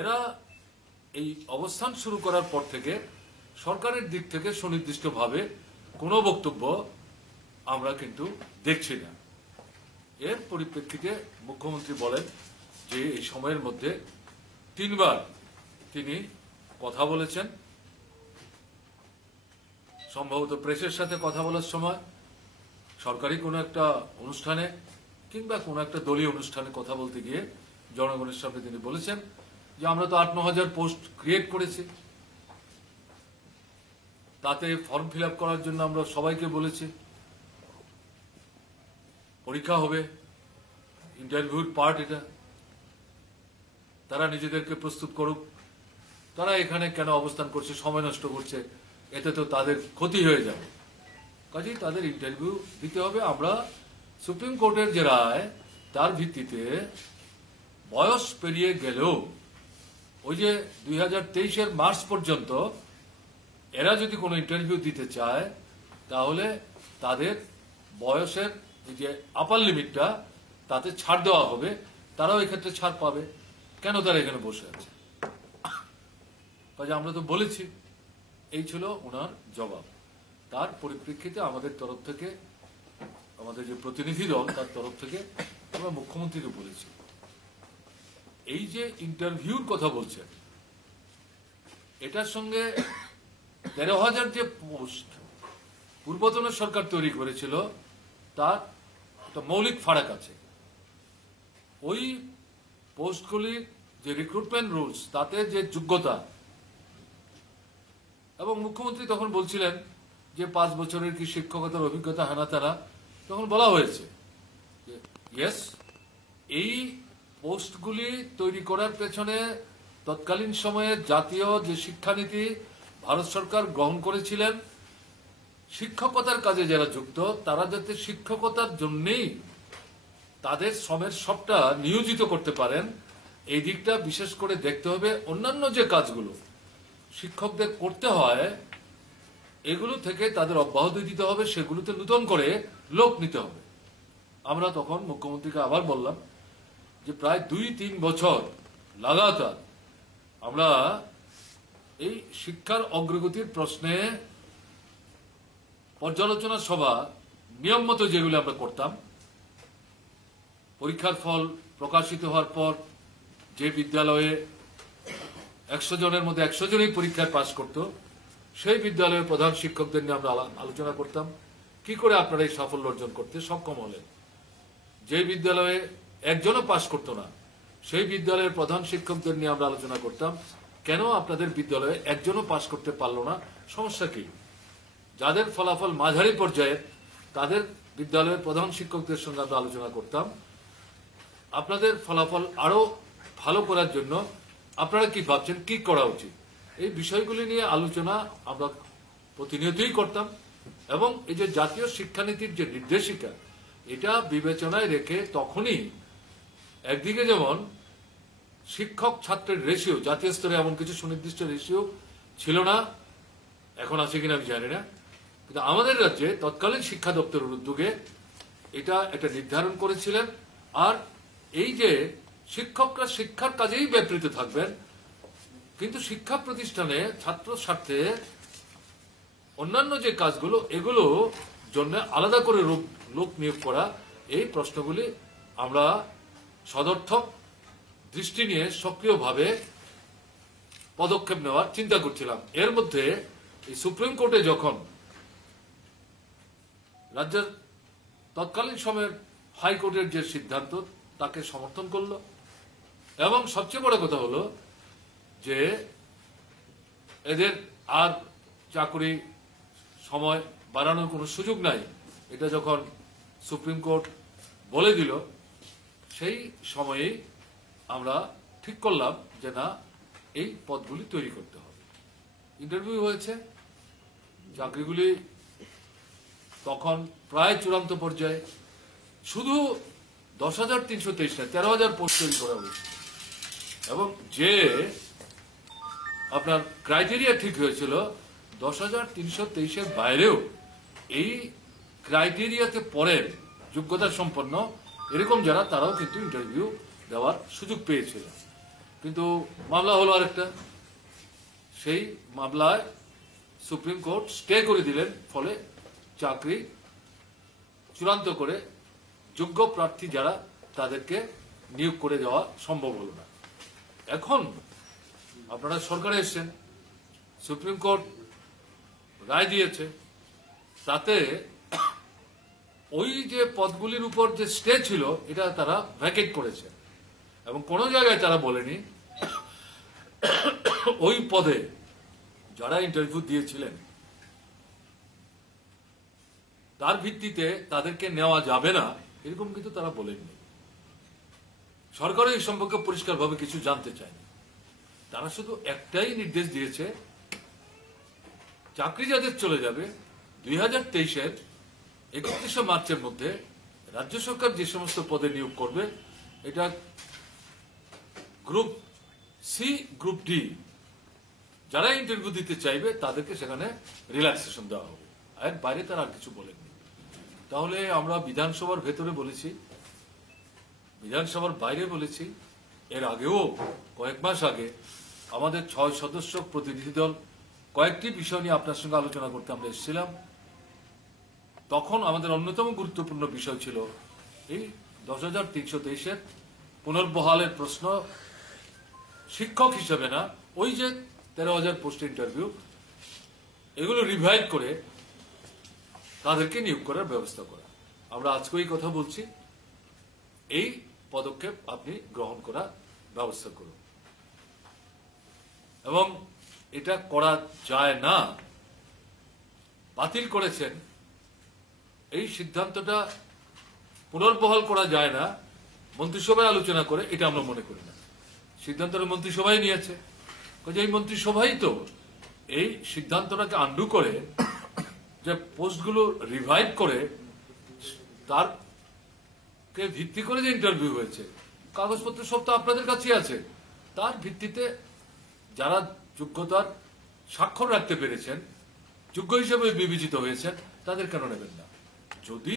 এরা এই অবস্থান শুরু করার পর থেকে সরকারের দিক থেকে সুনির্দিষ্টভাবে কোনো বক্তব্য আমরা কিন্তু দেখছি না। এর পরিপ্রেক্ষিতে মুখ্যমন্ত্রী বলেন যে এই সময়ের মধ্যে 3 বার তিনি কথা বলেছেন, সম্ভবত প্রেসের সাথে কথা বলার সময়, সরকারি কোনো একটা অনুষ্ঠানে কিংবা কোনো একটা দলীয় অনুষ্ঠানে কথা বলতে গিয়ে জনগণের সামনে তিনি বলেছেন যে আমরা তো 8-9 হাজার পোস্ট ক্রিয়েট করেছি, তাতে ফর্ম ফিল আপ করার জন্য আমরা সবাইকে বলেছি পরীক্ষা হবে, ইন্টারভিউর পার্ট এটা, তারা নিজেদেরকে প্রস্তুত করুক, তারা এখানে কেন অবস্থান করছে, সময় নষ্ট করছে, এতে তো তাদের ক্ষতি হয়ে যাবে, কাজেই তাদের ইন্টারভিউ দিতে হবে। আমরা সুপ্রিম কোর্টের যে রায় তার ভিত্তিতে বয়স পেরিয়ে গেলেও ওই যে 2023-এর মার্চ পর্যন্ত এরা যদি কোনো ইন্টারভিউ দিতে চায় তাহলে তাদের বয়সের যে আপার লিমিটটা তাতে ছাড় দেওয়া হবে, তারাও এক্ষেত্রে ছাড় পাবে। কেন তারা এখানে বসে আছে? কাজে আমরা তো বলেছি, এই ছিল ওনার জবাব। তার পরিপ্রেক্ষিতে আমাদের তরফ থেকে, আমাদের যে প্রতিনিধি দল তার তরফ থেকে আমরা মুখ্যমন্ত্রীকে বলেছি এই যে ইন্টারভিউর কথা বলছেন, এটার সঙ্গে 13,000 যে পোস্ট পূর্বতন সরকার তৈরি করেছিল তার একটা মৌলিক ফারাক আছে। ওই পোস্টগুলি যে রিক্রুটমেন্ট রুলস, তাতে যে যোগ্যতা, এবং মুখ্যমন্ত্রী তখন বলছিলেন যে 5 বছরের কি শিক্ষকতার অভিজ্ঞতা হানা তারা, তখন বলা হয়েছে ইয়েস, এই পোস্টগুলি তৈরি করার পেছনে তৎকালীন সময়ে জাতীয় যে শিক্ষানীতি ভারত সরকার গ্রহণ করেছিলেন, শিক্ষকতার কাজে যারা যুক্ত তারা যাতে শিক্ষকতার জন্যই তাদের শ্রমের সবটা নিয়োজিত করতে পারেন, এই দিকটা বিশেষ করে দেখতে হবে। অন্যান্য যে কাজগুলো শিক্ষকদের করতে হয় এগুলো থেকে তাদের অব্যাহতি দিতে হবে, সেগুলোতে নতুন করে লোক নিতে হবে। আমরা তখন মুখ্যমন্ত্রীকে আবার বললাম যে প্রায় 2-3 বছর লাগাতার আমরা এই শিক্ষার অগ্রগতির প্রশ্নে পর্যালোচনা সভা নিয়ম মতো যেগুলো আমরা করতাম, পরীক্ষার ফল প্রকাশিত হওয়ার পর যে বিদ্যালয়ে 100 জনের মধ্যে 100 জনই পরীক্ষায় পাশ করত, সেই বিদ্যালয়ের প্রধান শিক্ষকদের নিয়ে আমরা আলোচনা করতাম কি করে আপনারা এই সাফল্য অর্জন করতে সক্ষম হলেন। যে বিদ্যালয়ে একজনও পাশ করত না, সেই বিদ্যালয়ের প্রধান শিক্ষকদের নিয়ে আমরা আলোচনা করতাম কেন আপনাদের বিদ্যালয়ে একজনও পাশ করতে পারলো না, সমস্যা কি। যাদের ফলাফল মাঝারি পর্যায়ে তাদের বিদ্যালয়ের প্রধান শিক্ষকদের সঙ্গে আমরা আলোচনা করতাম আপনাদের ফলাফল আরো ভালো করার জন্য আপনারা কি ভাবছেন, কি করা উচিত। এই বিষয়গুলি নিয়ে আলোচনা আমরা প্রতিনিয়তই করতাম। এবং এই যে জাতীয় শিক্ষানীতির যে নির্দেশিকা, এটা বিবেচনায় রেখে তখনই একদিকে যেমন শিক্ষক ছাত্রের রেশিও, জাতীয় স্তরে এমন কিছু সুনির্দিষ্ট রেশিও ছিল না, এখন আছে কিনা আমি জানি না, কিন্তু আমাদের রাজ্যে তৎকালীন শিক্ষা দপ্তরের উদ্যোগে এটা একটা নির্ধারণ করেছিলেন। আর এই যে শিক্ষকরা শিক্ষার কাজেই ব্যাপৃত থাকবেন, কিন্তু শিক্ষা প্রতিষ্ঠানে ছাত্র স্বার্থে অন্যান্য যে কাজগুলো এগুলো জন্য আলাদা করে লোক নিয়োগ করা, এই প্রশ্নগুলি আমরা সদর্থক দৃষ্টি নিয়ে সক্রিয়ভাবে পদক্ষেপ নেওয়ার চিন্তা করছিলাম। এর মধ্যে এই সুপ্রিম কোর্টে যখন রাজ্যের তৎকালীন সময়ের হাইকোর্টের যে সিদ্ধান্ত তাকে সমর্থন করল, এবং সবচেয়ে বড় কথা হলো যে এদের আর চাকরি সময় বাড়ানোর কোনো সুযোগ নাই, এটা যখন সুপ্রিম কোর্ট বলে দিল, সেই সময়েই আমরা ঠিক করলাম যে না, এই পদগুলি তৈরি করতে হবে। ইন্টারভিউ হয়েছে, চাকরিগুলি তখন প্রায় চূড়ান্ত পর্যায়ে, শুধু 10,323 না 13,000 পোস্ট তৈরি করা হয়েছে। এবং যে আপনার ক্রাইটেরিয়া ঠিক হয়েছিল 10,323-এর বাইরেও এই ক্রাইটেরিয়াতে পরে যোগ্যতা সম্পন্ন এরকম যারা, তারাও কিন্তু ইন্টারভিউ দেওয়ার সুযোগ পেয়েছিল। কিন্তু মামলা হলো আরেকটা, সেই মামলায় সুপ্রিম কোর্ট স্টে করে দিলেন, ফলে চাকরি চূড়ান্ত করে যোগ্য প্রার্থী যারা তাদেরকে নিয়োগ করে দেওয়া সম্ভব হলো না। এখন আপনারা সরকারে এসছেন, সুপ্রিম কোর্ট রায় দিয়েছে, তাতে ওই যে পদগুলির উপর যে স্টে ছিল এটা তারা ভ্যাকেট করেছে, এবং কোনো জায়গায় তারা বলেনি ওই পদে যারা ইন্টারভিউ দিয়েছিলেন তার ভিত্তিতে তাদেরকে নেওয়া যাবে না, এরকম কিন্তু তারা বলেননি। সরকার এই সম্পর্কে পরিষ্কারভাবে কিছু জানতে চায়নি। তারা শুধু একটাই নির্দেশ দিয়েছে, চাকরি যাদের চলে যাবে 2023-এর 31শে মার্চের মধ্যে রাজ্য সরকার যে সমস্ত পদে নিয়োগ করবে, এটা গ্রুপ সি, গ্রুপ ডি যারা ইন্টারভিউ দিতে চাইবে তাদেরকে সেখানে রিল্যাক্সেশন দেওয়া হবে। এর বাইরে তারা আর কিছু বলেননি। তাহলে আমরা বিধানসভার ভেতরে বলেছি, বিধানসভার বাইরে বলেছি, এর আগেও কয়েক মাস আগে আমাদের 6 সদস্য প্রতিনিধি দল কয়েকটি বিষয় নিয়ে আপনার সঙ্গে আলোচনা করতে আমরা এসেছিলাম। তখন আমাদের অন্যতম গুরুত্বপূর্ণ বিষয় ছিল এই 10,323-এর পুনর্বহালের প্রশ্ন। শিক্ষক হিসেবে না, ওই যে 13,000 পোস্ট ইন্টারভিউ, এগুলো রিভাইভ করে তাদেরকে নিয়োগ করার ব্যবস্থা করা। আমরা আজকে এই কথা বলছি, এই পদক্ষেপ আপনি গ্রহণ করার ব্যবস্থা করুন। এবং এটা করা যায় না, বাতিল করেছেন, এই সিদ্ধান্তটা পুনর্বহাল করা যায় না মন্ত্রিসভায় আলোচনা করে, এটা আমরা মনে করি না। সিদ্ধান্তটা মন্ত্রিসভায় নিয়েছে, এই মন্ত্রিসভাই তো এই সিদ্ধান্তটাকে আন্ডু করে যে পোস্টগুলো রিভাইভ করে তারকে ভিত্তি করে যে ইন্টারভিউ হয়েছে, কাগজপত্র সব তো আপনাদের কাছেই আছে, তার ভিত্তিতে যারা যোগ্যতার স্বাক্ষর রাখতে পেরেছেন, যোগ্য হিসেবে বিবেচিত হয়েছেন, তাদের কেন নেবেন না? যদি